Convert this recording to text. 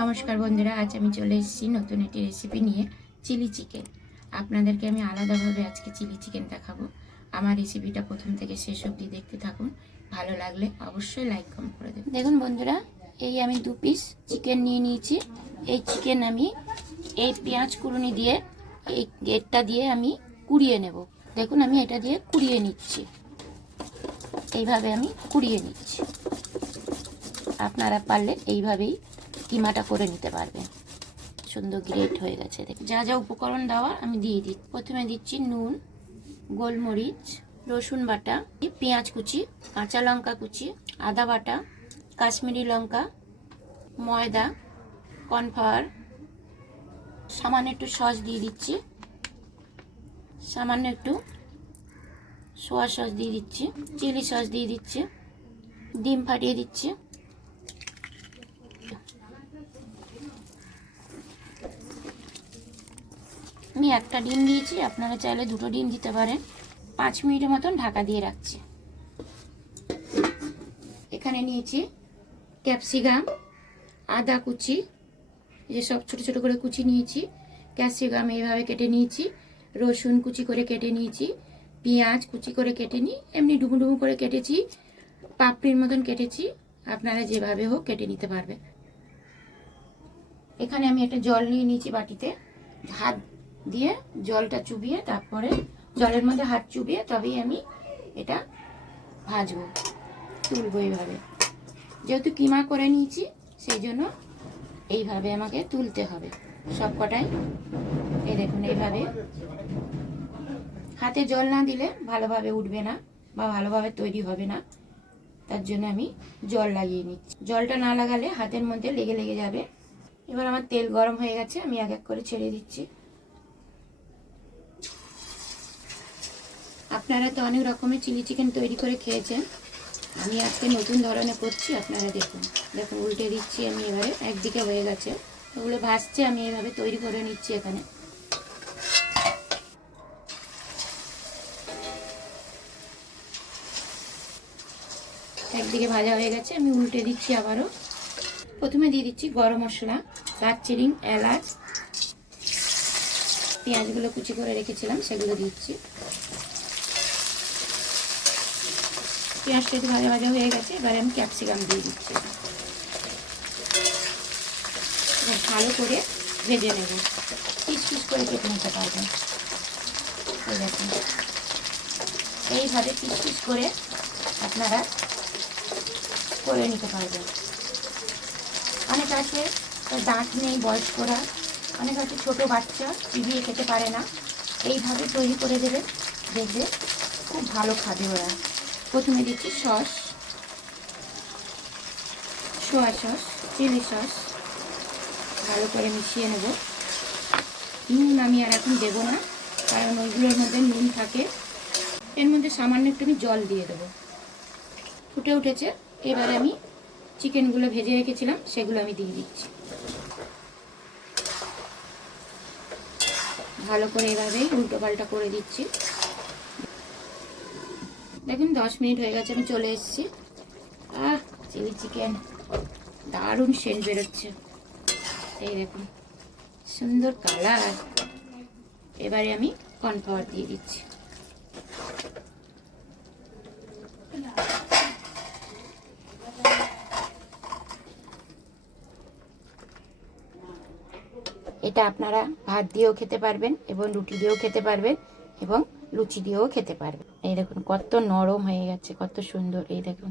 নমস্কার বন্ধুরা, আজ আমি চলে এসেছি নতুন একটি রেসিপি নিয়ে, চিলি চিকেন। আপনাদেরকে আমি আলাদাভাবে আজকে চিলি চিকেন দেখাবো। আমার রেসিপিটা প্রথম থেকে শেষ অবধি দেখতে থাকুন। ভালো লাগলে অবশ্যই লাইক কমেন্ট করে দেবেন। দেখুন বন্ধুরা, এই আমি 2 পিস চিকেন নিয়ে নিয়েছি। এই চিকেন আমি এই পেঁয়াজ কুড়ুনি দিয়ে এই গেটটা দিয়ে আমি কুড়িয়ে নেব। দেখুন আমি এটা দিয়ে কুড়িয়ে নিচ্ছি, এইভাবে আমি কুড়িয়ে নিচ্ছি। আপনারা পারলে এইভাবেই কিমাটা করে নিতে পারবেন। সুন্দর গ্রেট হয়ে গেছে। যা যা উপকরণ দেওয়া আমি দিয়ে দিই। প্রথমে দিচ্ছি নুন, গোলমরিচ, রসুন বাটা, পেঁয়াজ কুচি, কাঁচা লঙ্কা কুচি, আদা বাটা, কাশ্মীরি লঙ্কা, ময়দা, কর্নফ্লাওয়ার, সামান্য একটু সস দিয়ে দিচ্ছি, সামান্য একটু সোয়া সস দিয়ে দিচ্ছি, চিলি সস দিয়ে দিচ্ছি, ডিম ফাটিয়ে দিচ্ছি। আমি একটা ডিম দিয়েছি, আপনারা চাইলে 2টো ডিম দিতে পারেন। 5 মিনিটের মতন ঢাকা দিয়ে রাখছি। এখানে নিয়েছি ক্যাপসিকাম, আদা কুচি, যে সব ছোট ছোট করে কুচি নিয়েছি। ক্যাপসিকাম এইভাবে কেটে নিয়েছি, রসুন কুচি করে কেটে নিয়েছি, পেঁয়াজ কুচি করে কেটে নিই, এমনি ডুমু ডুমু করে কেটেছি, পাপড়ির মতন কেটেছি। আপনারা যেভাবে হোক কেটে নিতে পারবেন। এখানে আমি একটা জল নিয়ে নিয়েছি বাটিতে, হাত দিয়ে জলটা চুবিয়ে, তারপরে জলের মধ্যে হাত চুবিয়ে তবেই আমি এটা ভাজবো, তুলবো। এইভাবে যেহেতু কিমা করে নিয়েছি সেই জন্য এইভাবে আমাকে তুলতে হবে সব কটাই। এই দেখুন, এইভাবে হাতে জল না দিলে ভালোভাবে উঠবে না বা ভালোভাবে তৈরি হবে না, তার জন্য আমি জল লাগিয়ে নিচ্ছি। জলটা না লাগালে হাতের মধ্যে লেগে লেগে যাবে। এবার আমার তেল গরম হয়ে গেছে, আমি এক এক করে ছেড়ে দিচ্ছি। আপনারা তো অনেক রকমের চিলি চিকেন তৈরি করে খেয়েছেন, আমি আজকে নতুন ধরনের করছি। আপনারা দেখুন, দেখুন উল্টে দিচ্ছি আমি। এবারে একদিকে হয়ে গেছে, ওগুলো ভাজছে, আমি এভাবে তৈরি করে নিচ্ছি। এখানে একদিকে ভাজা হয়ে গেছে, আমি উল্টে দিচ্ছি আবারও। প্রথমে দিয়ে দিচ্ছি গরম মশলা, দারচিনি, এলাচ, পেঁয়াজগুলো কুচি করে রেখেছিলাম সেগুলো দিচ্ছি। পেঁয়াজটা একটু ভাজা ভাজা হয়ে গেছে, এবারে আমি ক্যাপসিকাম দিয়ে দিচ্ছি। ভালো করে ভেজে নেব, পিস পিস করে কেটে নিতে পারবেন। এই দেখুন, এইভাবে পিস পিস করে আপনারা করে নিতে পারবেন। অনেক আছে দাঁত নেই বয়স্করা, অনেক আছে ছোটো বাচ্চা চিবিয়ে খেতে পারে না, এইভাবে তৈরি করে দেবে, দেখবে খুব ভালো খাবে ওরা। প্রথমে দিচ্ছি sauce, soya sauce, chilli sauce, ভালো করে মিশিয়ে নেব। নুন আমি আর এখন দেবো না, কারণ ওইগুলোর মধ্যে নুন থাকে। এর মধ্যে সামান্য একটু আমি জল দিয়ে দেবো। ফুটে উঠেছে, এবারে আমি চিকেনগুলো ভেজে রেখেছিলাম সেগুলো আমি দিয়ে দিচ্ছি। ভালো করে এভাবে উল্টো পাল্টা করে দিচ্ছি। দেখুন 10 মিনিট হয়ে গেছে, আমি চলে এসেছি। চিলি চিকেন দারুণ সেন্ট বেরোচ্ছে। এই দেখুন সুন্দর কালার। এবারে আমি কর্নফ্লাওয়ার দিয়ে দিচ্ছি। এটা আপনারা ভাত দিয়েও খেতে পারবেন এবং রুটি দিয়েও খেতে পারবেন এবং লুচি দিয়েও খেতে পারবেন। এই দেখুন কত নরম হয়ে গেছে, কত সুন্দর। এই দেখুন